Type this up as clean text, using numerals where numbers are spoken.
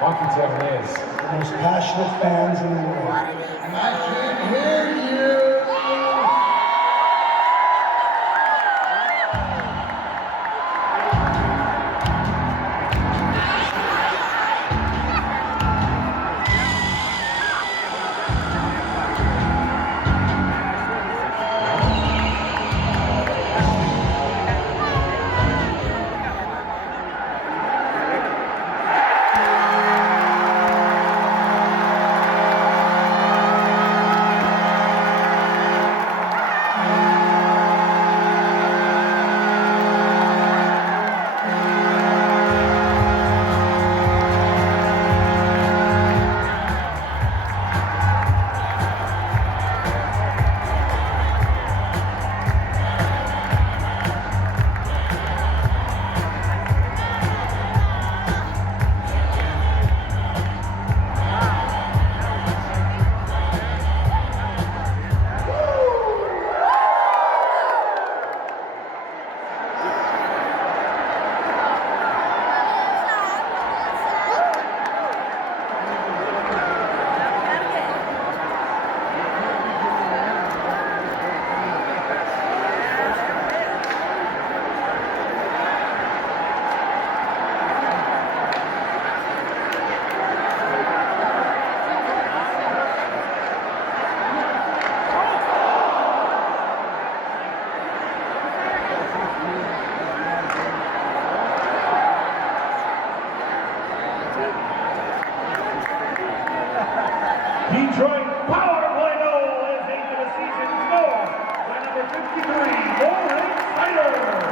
Hockey Town is the most passionate fans in the world. I can't hear you. Detroit Power Play goal as 8 of the season score by number 53, Moritz Seider.